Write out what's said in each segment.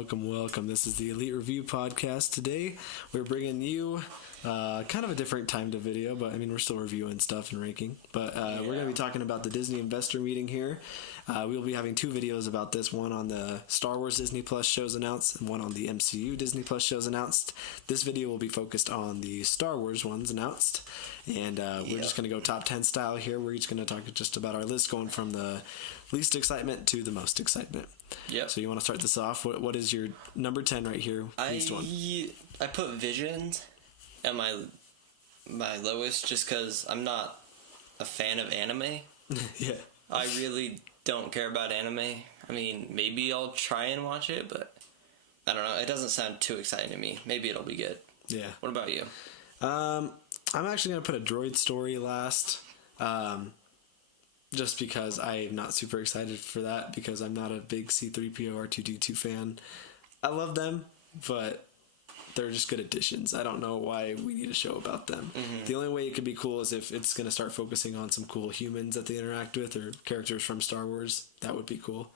Welcome. This is the ELEET Review Podcast. Today, we're bringing you kind of a different timed video, but I mean, we're still reviewing stuff and ranking. But we're going to be talking about the Disney investor meeting here. We'll be having two videos about this, one on the Star Wars Disney Plus shows announced and one on the MCU Disney Plus shows announced. This video will be focused on the Star Wars ones announced. And we're just going to go top 10 style here. We're each going to talk just about our list going from the least excitement to the most excitement. Yep. So you want to start this off? What is your number 10 right here? Least one. I put Visions at my lowest just because I'm not a fan of anime. Yeah. I really don't care about anime. I mean, maybe I'll try and watch it, but I don't know. It doesn't sound too exciting to me. Maybe it'll be good. Yeah. What about you? I'm actually going to put a Droid Story last. Just because I'm not super excited for that because I'm not a big C-3PO R2-D2 fan. I love them, but they're just good additions. I don't know why we need a show about them. Mm-hmm. The only way it could be cool is if it's going to start focusing on some cool humans that they interact with or characters from Star Wars. That would be cool.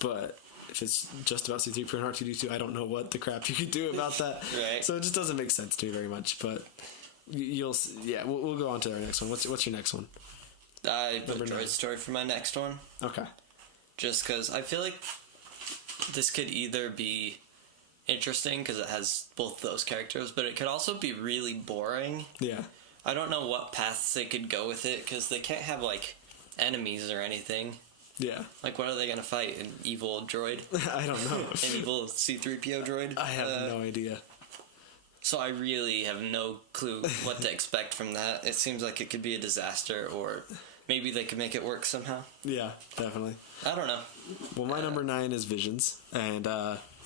But if it's just about C-3PO and R2-D2, I don't know what the crap you could do about that. Right. So it just doesn't make sense to me very much. But we'll go on to our next one. What's your next one? I put Droid Story for my next one. Okay. Just because I feel like this could either be interesting because it has both those characters, but it could also be really boring. Yeah. I don't know what paths they could go with it because they can't have, like, enemies or anything. Yeah. Like, what are they going to fight? An evil droid? I don't know. An evil C-3PO droid? I have no idea. So I really have no clue what to expect from that. It seems like it could be a disaster, or maybe they could make it work somehow. Yeah, definitely. I don't know. Well, my number 9 is Visions, and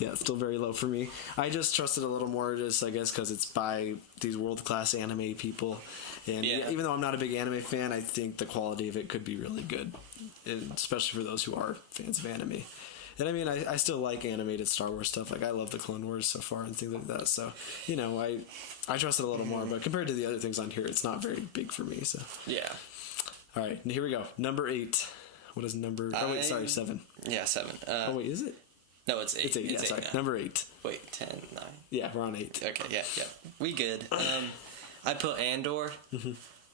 it's still very low for me. I just trust it a little more, just I guess, because it's by these world-class anime people. And even though I'm not a big anime fan, I think the quality of it could be really good, and especially for those who are fans of anime. And I mean, I still like animated Star Wars stuff. Like, I love the Clone Wars so far and things like that. So, I trust it a little more. But compared to the other things on here, it's not very big for me. So yeah. All right, here we go. Number 8. What is number? 7. Yeah, 7. Is it? No, it's 8. It's 8. Yeah, sorry. Now. Number 8. Wait, 10, 9. Yeah, we're on 8. Okay, yeah. We good. I put Andor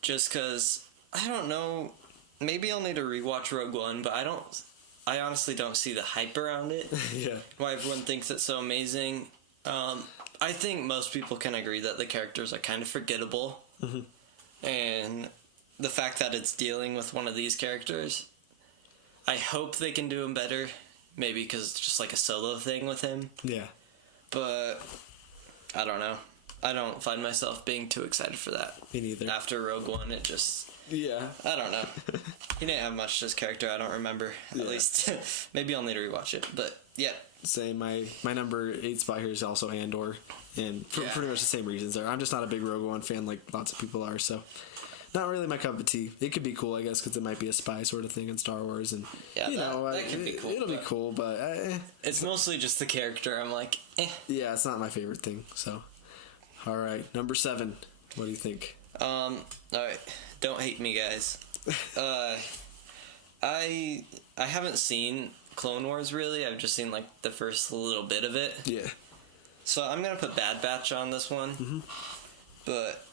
just because I don't know. Maybe I'll need to rewatch Rogue One, but I honestly don't see the hype around it. Yeah. Why everyone thinks it's so amazing. I think most people can agree that the characters are kind of forgettable. Mm-hmm. And the fact that it's dealing with one of these characters, I hope they can do him better. Maybe because it's just like a solo thing with him. Yeah. But I don't know. I don't find myself being too excited for that. Me neither. After Rogue One, it just... Yeah. I don't know. He didn't have much this character, I don't remember. At least. Maybe I'll need to rewatch it. But, yeah. Same. My number 8 spot here is also Andor. And for pretty much the same reasons there. I'm just not a big Rogue One fan like lots of people are, so... Not really my cup of tea. It could be cool, I guess, because it might be a spy sort of thing in Star Wars. And, that could be cool. It'll be cool, but... it's mostly just the character. I'm like, eh. Yeah, it's not my favorite thing, so... All right, number 7. What do you think? All right. Don't hate me, guys. I haven't seen Clone Wars, really. I've just seen, like, the first little bit of it. Yeah. So I'm going to put Bad Batch on this one. Mm-hmm. But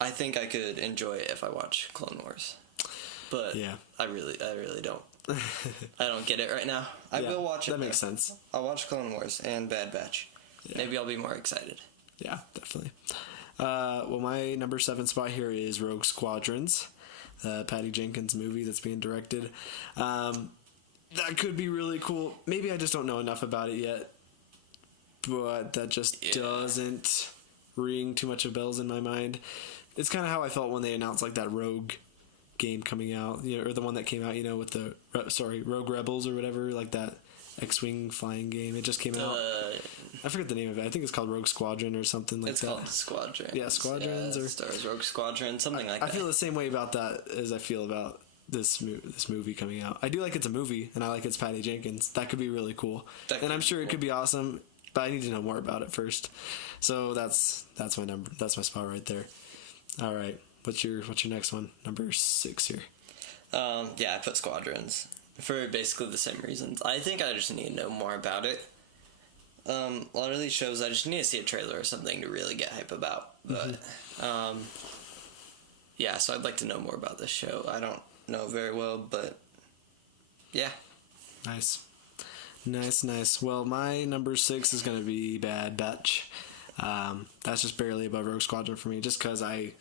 I think I could enjoy it if I watch Clone Wars. But I really don't. I don't get it right now. I will watch it. That makes sense. I'll watch Clone Wars and Bad Batch. Yeah. Maybe I'll be more excited. Yeah, definitely. Well, my number 7 spot here is Rogue Squadrons, the Patty Jenkins movie that's being directed. That could be really cool. Maybe I just don't know enough about it yet, but that just doesn't ring too much of bells in my mind. It's kind of how I felt when they announced like that Rogue game coming out, or the one that came out, with the Rogue Rebels or whatever, like that X-Wing flying game. It just came out. I forget the name of it. I think it's called Rogue Squadron or something like that. It's called Squadrons. Yeah, Squadrons. Yeah, Stars Rogue Squadron, something like that. I feel the same way about that as I feel about this movie coming out. I do like it's a movie, and I like it's Patty Jenkins. That could be really cool. And I'm sure it could be awesome, but I need to know more about it first. So that's my number. That's my spot right there. All right. What's your next one? Number 6 here. I put Squadrons. for basically the same reasons. I think I just need to know more about it. A lot of these shows, I just need to see a trailer or something to really get hype about. But, yeah, so I'd like to know more about this show. I don't know very well, but yeah. Nice. Well, my number 6 is going to be Bad Batch. That's just barely above Rogue Squadron for me, just because I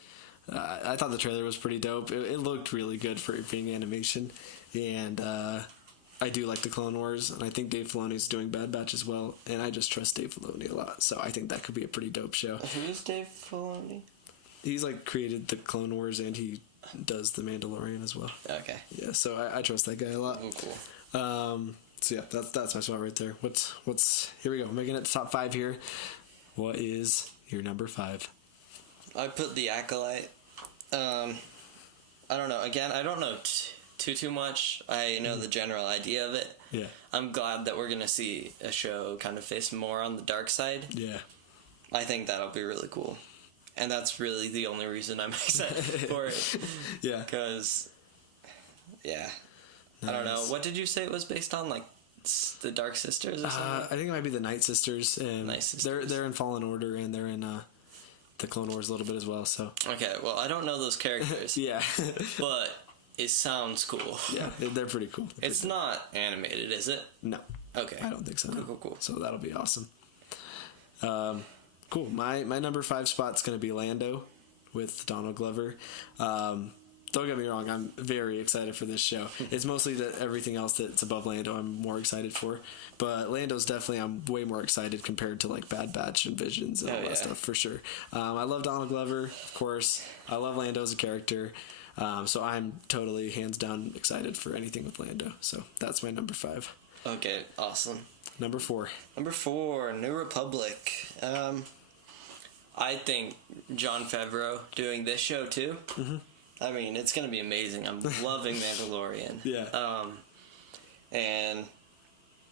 thought the trailer was pretty dope. It looked really good for it being animation, and I do like the Clone Wars, and I think Dave Filoni's doing Bad Batch as well, and I just trust Dave Filoni a lot, so I think that could be a pretty dope show. Who is Dave Filoni? He's created the Clone Wars, and he does the Mandalorian as well. Okay. Yeah, so I trust that guy a lot. Oh, cool. So yeah, that's my spot right there. What's here we go. Making it to top 5 here. What is your number 5? I put the Acolyte. I don't know. Again, I don't know too much. I know the general idea of it. Yeah. I'm glad that we're gonna see a show kind of face more on the dark side. Yeah. I think that'll be really cool. And that's really the only reason I'm excited for it. Yeah. Because, yeah. Nice. I don't know. What did you say it was based on? The Dark Sisters or something? I think it might be the Night Sisters. And Night Sisters. They're in Fallen Order, and they're in the Clone Wars a little bit as well. So. Okay, well, I don't know those characters. Yeah. But it sounds cool. Yeah, they're pretty cool. It's not animated, is it? No. Okay. I don't think so. No. Cool. So that'll be awesome. Cool. My number 5 spot's going to be Lando with Donald Glover. Don't get me wrong, I'm very excited for this show. It's mostly that everything else that's above Lando I'm more excited for. But Lando's definitely, I'm way more excited compared to Bad Batch and Visions and all that stuff, for sure. I love Donald Glover, of course. I love Lando as a character. So I'm totally, hands down, excited for anything with Lando. So that's my number 5. Okay, awesome. Number 4. Number 4, New Republic. I think Jon Favreau doing this show too. Mm-hmm. I mean, it's going to be amazing. I'm loving Mandalorian. Yeah. And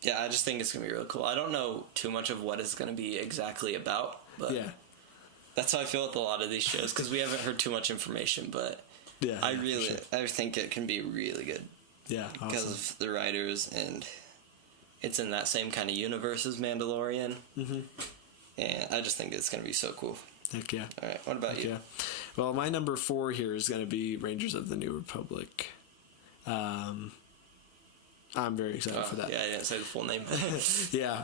yeah, I just think it's going to be really cool. I don't know too much of what it's going to be exactly about, but yeah. That's how I feel with a lot of these shows, because we haven't heard too much information, but yeah, I think it can be really good. Yeah, awesome. Because of the writers, and it's in that same kind of universe as Mandalorian. Mm-hmm. And I just think it's going to be so cool. Heck yeah. All right, what about you? Yeah. Well, my number 4 here is going to be Rangers of the New Republic. I'm very excited for that. Yeah, I didn't say the full name. Yeah.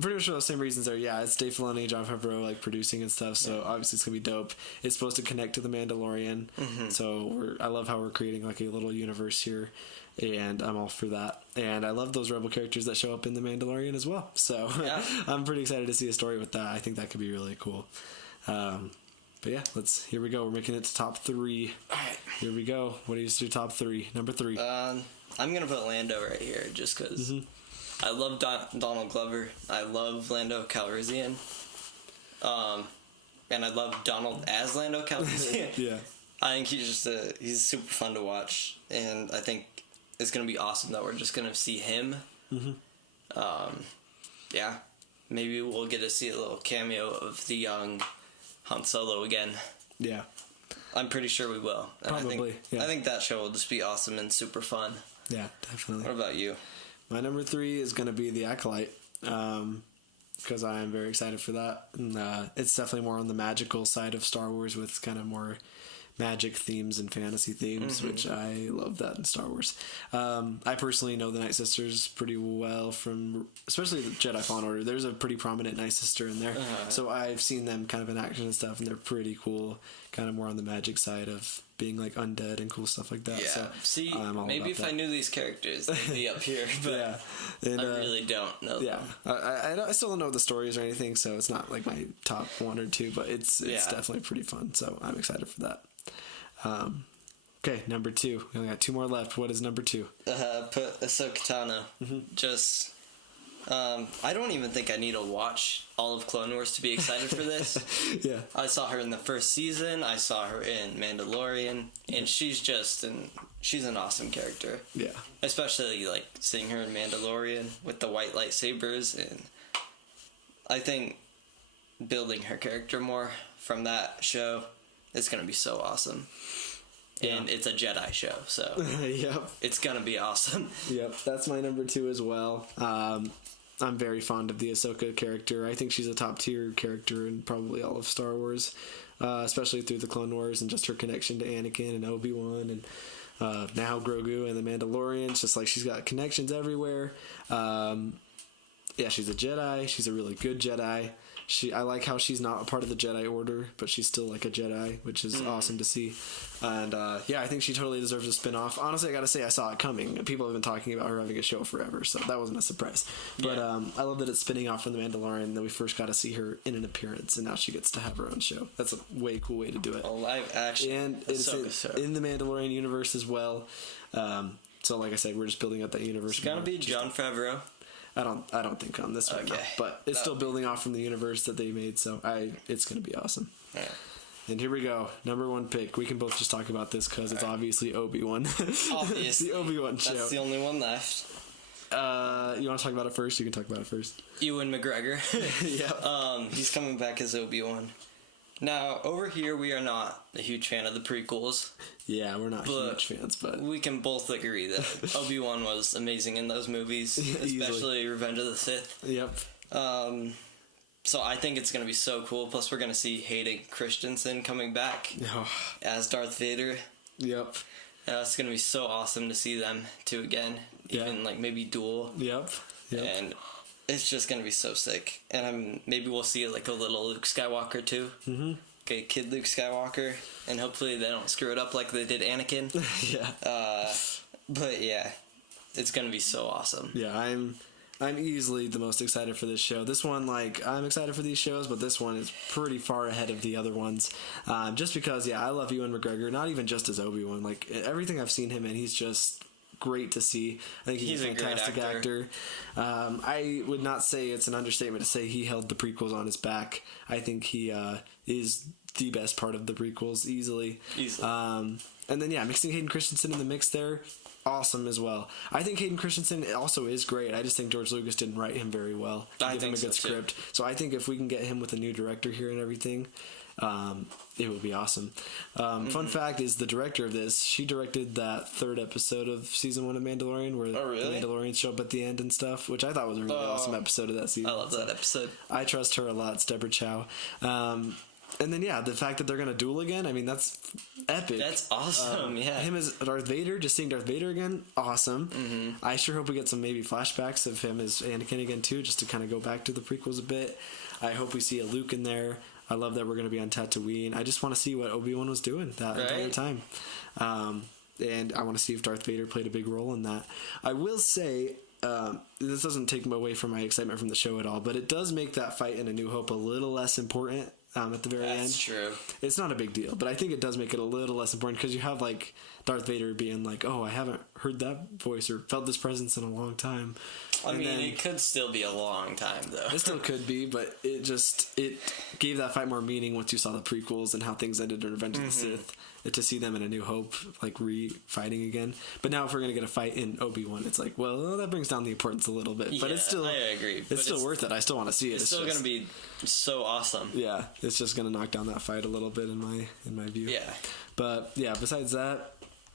Pretty much for those same reasons there. Yeah, it's Dave Filoni, Jon Favreau, like, producing and stuff, so obviously it's going to be dope. It's supposed to connect to The Mandalorian, so I love how we're creating, like, a little universe here, and I'm all for that. And I love those Rebel characters that show up in The Mandalorian as well, so yeah. I'm pretty excited to see a story with that. I think that could be really cool. But yeah, here we go. We're making it to top 3. All right. Here we go. What is your top 3? Number 3. I'm going to put Lando right here, just because I love Donald Glover. I love Lando Calrissian. And I love Donald as Lando Calrissian. Yeah. I think he's super fun to watch, and I think it's going to be awesome that we're just going to see him. Mm-hmm. Yeah. Maybe we'll get to see a little cameo of the young Han Solo again. Yeah. I'm pretty sure we will. And Probably, yeah. I think that show will just be awesome and super fun. Yeah, definitely. What about you? My number 3 is going to be The Acolyte, because I am very excited for that. And it's definitely more on the magical side of Star Wars, with kind of more magic themes and fantasy themes, which I love that in Star Wars. I personally know the Night Sisters pretty well from, especially the Jedi Fallen Order. There's a pretty prominent Night Sister in there. So I've seen them kind of in action and stuff, and they're pretty cool, kind of more on the magic side of being like undead and cool stuff like that. Yeah. So see, maybe if I knew these characters, they'd be up here, but yeah. And, I really don't know them. I still don't know the stories or anything, so it's not like my top 1 or 2, but it's definitely pretty fun, so I'm excited for that. Okay, number 2. We only got 2 more left. What is number 2? Put Ahsoka Tano. Just, I don't even think I need to watch all of Clone Wars to be excited for this. Yeah. I saw her in the first season. I saw her in Mandalorian, and she's an awesome character. Yeah. Especially, like, seeing her in Mandalorian with the white lightsabers, and I think building her character more from that show is going to be so awesome. and it's a Jedi show, so Yep. it's gonna be awesome. Yep, that's my number 2 as well. I'm very fond of the Ahsoka character. I think she's a top tier character in probably all of Star Wars, especially through the Clone Wars and just her connection to Anakin and Obi-Wan and now Grogu and the Mandalorian. It's just like she's got connections everywhere. Yeah, she's a Jedi. She's a really good Jedi. I like how she's not a part of the Jedi Order, but she's still like a Jedi, which is awesome to see. And yeah, I think she totally deserves a spin-off. Honestly, I gotta say, I saw it coming. People have been talking about her having a show forever, so that wasn't a surprise. But I love that it's spinning off from The Mandalorian, and then we first got to see her in an appearance, and now she gets to have her own show. That's a way cool way to do it. A live action. And it's in the Mandalorian universe as well. So like I said, we're just building up that universe. It's gonna be Jon Favreau. I don't think on this right now, but it's still building off from the universe that they made, so it's going to be awesome. Yeah. And here we go, number 1 pick. We can both just talk about this because it's obviously Obi-Wan. Obviously. The Obi-Wan show. That's the only one left. You want to talk about it first? You can talk about it first. Ewan McGregor. Yeah. He's coming back as Obi-Wan. Now, over here, we are not a huge fan of the prequels. Yeah, we're not huge fans, but we can both agree that Obi-Wan was amazing in those movies, especially Revenge of the Sith. Yep. So I think it's going to be so cool. Plus, we're going to see Hayden Christensen coming back as Darth Vader. Yep. It's going to be so awesome to see them two again, even like maybe duel. Yep. And it's just going to be so sick. And maybe we'll see like a little Luke Skywalker too. Mm-hmm. Okay, kid Luke Skywalker. And hopefully they don't screw it up like they did Anakin. Yeah. But yeah, it's going to be so awesome. Yeah, I'm easily the most excited for this show. This one, like, I'm excited for these shows, but this one is pretty far ahead of the other ones. Just because, I love Ewan McGregor, not even just as Obi-Wan. Like, everything I've seen him in, he's just great to see. I think he's a fantastic actor. I would not say it's an understatement to say he held the prequels on his back. I think he is the best part of the prequels, easily. And then, mixing Hayden Christensen in the mix there, awesome as well. I think Hayden Christensen also is great. I just think George Lucas didn't write him very well. Give him a good script. So I think if we can get him with a new director here and everything, it would be awesome. Fun fact is the director of this, she directed that 3rd episode of season 1 of Mandalorian where the Mandalorians show up at the end and stuff, which I thought was a really awesome episode of that season. I love that episode. I trust her a lot. It's Deborah Chow. And then, the fact that they're going to duel again, I mean, that's epic. That's awesome, Him as Darth Vader, just seeing Darth Vader again, awesome. Mm-hmm. I sure hope we get some maybe flashbacks of him as Anakin again, too, just to kind of go back to the prequels a bit. I hope we see a Luke in there. I love that we're going to be on Tatooine. I just want to see what Obi-Wan was doing that entire time. And I want to see if Darth Vader played a big role in that. I will say, this doesn't take away from my excitement from the show at all, but it does make that fight in A New Hope a little less important at the very end. That's true. It's not a big deal, but I think it does make it a little less important because you have like Darth Vader being like, "Oh, I haven't heard that voice or felt this presence in a long time." I mean, it could still be a long time though. It still could be, but it gave that fight more meaning once you saw the prequels and how things ended in Revenge of the Sith. To see them in A New Hope, like fighting again. But now if we're gonna get a fight in Obi-Wan, it's like, well, that brings down the importance a little bit. But it's still, I agree. It's still worth it. I still want to see it. It's still gonna be so awesome. Yeah, it's just gonna knock down that fight a little bit in my view. Yeah. But besides that,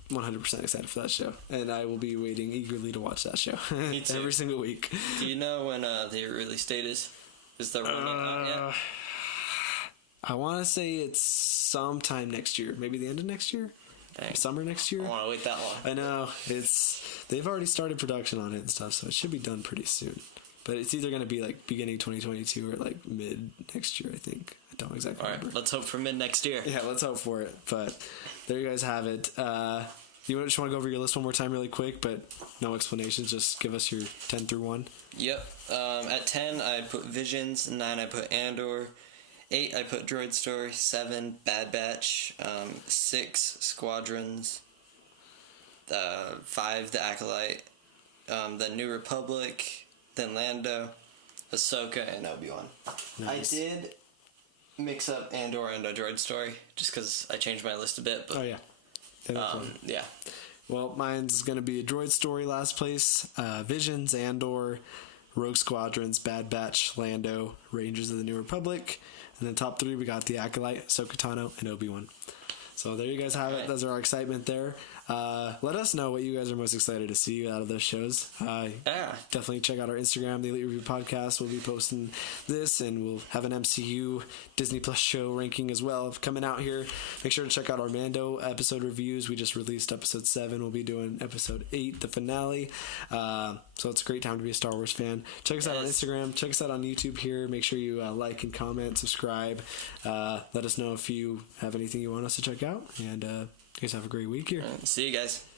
100% excited for that show, and I will be waiting eagerly to watch that show. Me too. Every single week. Do you know when the release date is? Is the running out yet? I want to say it's sometime next year, maybe the end of next year, summer next year. I want to wait that long. I know they've already started production on it and stuff, so it should be done pretty soon. But it's either going to be like beginning 2022 or like mid next year, I think. I don't exactly remember. All right, let's hope for mid next year. Yeah, let's hope for it. But there you guys have it. You just want to go over your list one more time really quick, but no explanations. Just give us your 10 through 1. Yep. At 10, I put Visions. 9, I put Andor. 8, I put Droid Story. 7, Bad Batch. 6, Squadrons. 5, The Acolyte. The New Republic. Then Lando, Ahsoka, and Obi-Wan. Nice. I did mix up Andor and a Droid Story just because I changed my list a bit. But, yeah. Well, mine's going to be a Droid Story last place, Visions, Andor, Rogue Squadrons, Bad Batch, Lando, Rangers of the New Republic, and then top 3 we got The Acolyte, Ahsoka Tano, and Obi-Wan. So there you guys have it. Those are our excitement there. Let us know what you guys are most excited to see out of those shows. Definitely check out our Instagram, the ELEET Review Podcast. We'll be posting this, and we'll have an MCU Disney Plus show ranking as well coming out here. Make sure to check out our Mando episode reviews. We just released episode 7. We'll be doing episode 8, the finale. So it's a great time to be a Star Wars fan. Check us out on Instagram. Check us out on YouTube here. Make sure you like and comment, subscribe. Let us know if you have anything you want us to check out. And you guys have a great week here. See you guys.